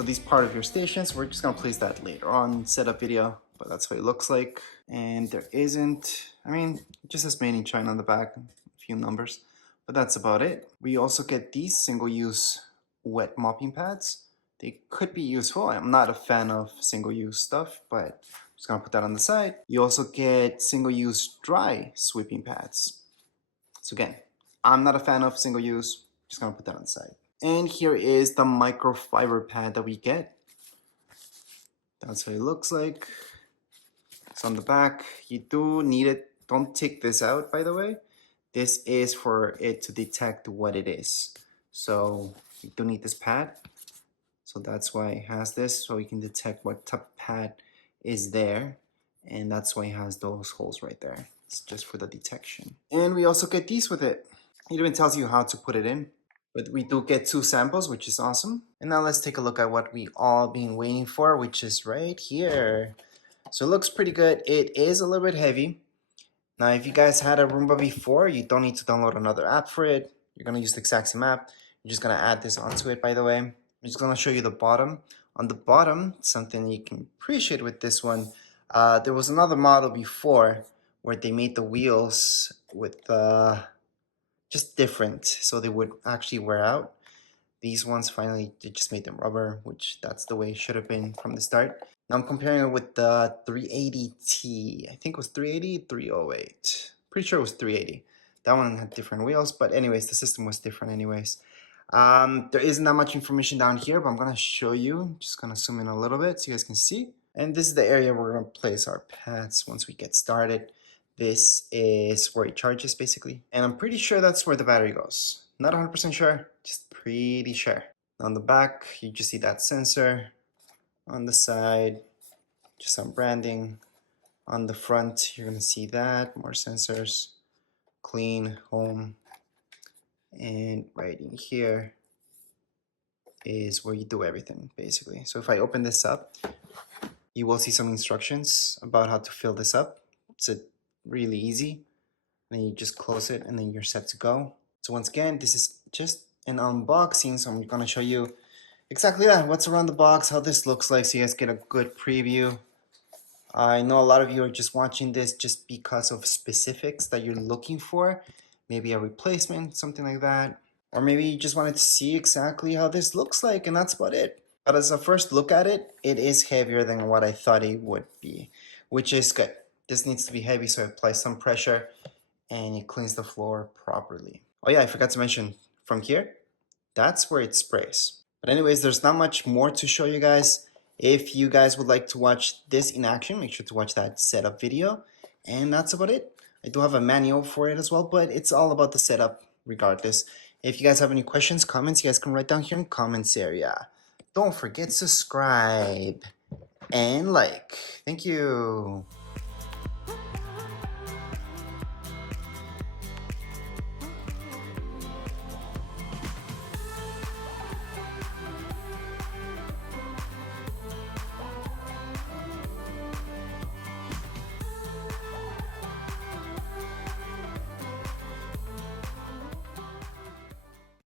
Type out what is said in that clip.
So these part of your stations, we're just gonna place that later on setup video, but that's what it looks like. And there isn't, I mean, it just says made in China on the back, a few numbers, but that's about it. We also get these single-use wet mopping pads. They could be useful. I'm not a fan of single-use stuff, but I'm just gonna put that on the side. You also get single-use dry sweeping pads. So again, I'm not a fan of single-use, just gonna put that on the side. And here is the microfiber pad that we get. That's what it looks like. It's on the back. You do need it. Don't take this out, by the way. This is for it to detect what it is. So you do need this pad. So that's why it has this, so you can detect what type of pad is there. And that's why it has those holes right there. It's just for the detection. And we also get these with it. It even tells you how to put it in. But we do get 2 samples, which is awesome. And now let's take a look at what we all been waiting for, which is right here. So it looks pretty good. It is a little bit heavy. Now, if you guys had a Roomba before, you don't need to download another app for it. You're gonna use the exact same app. You're just gonna add this onto it, by the way. I'm just gonna show you the bottom. On the bottom, something you can appreciate with this one, there was another model before where they made the wheels with just different, so they would actually wear out. These ones finally, they just made them rubber, which that's the way it should have been from the start. Now I'm comparing it with the 380T. I think it was 380, 308. Pretty sure it was 380. That one had different wheels, but anyways, the system was different anyways. There isn't that much information down here, but I'm gonna show you. Just gonna zoom in a little bit so you guys can see. And this is the area where we're gonna place our pads once we get started. This is where it charges basically. And I'm pretty sure that's where the battery goes. Not 100% sure, just pretty sure. On the back, you just see that sensor. On the side, just some branding. On the front, you're gonna see that, more sensors. Clean, home. And right in here is where you do everything, basically. So if I open this up, you will see some instructions about how to fill this up. It's really easy. Then you just close it and then you're set to go. So once again, this is just an unboxing, so I'm gonna show you exactly that, what's around the box, how this looks like, so you guys get a good preview. I know a lot of you are just watching this just because of specifics that you're looking for, maybe a replacement, something like that, or maybe you just wanted to see exactly how this looks like, and that's about it. But as a first look at it, it is heavier than what I thought it would be, which is good. This needs to be heavy, so it applies some pressure and it cleans the floor properly. Oh yeah, I forgot to mention, from here, that's where it sprays. But anyways, there's not much more to show you guys. If you guys would like to watch this in action, make sure to watch that setup video. And that's about it. I do have a manual for it as well, but it's all about the setup regardless. If you guys have any questions, comments, you guys can write down here in comments area. Don't forget to subscribe and like. Thank you.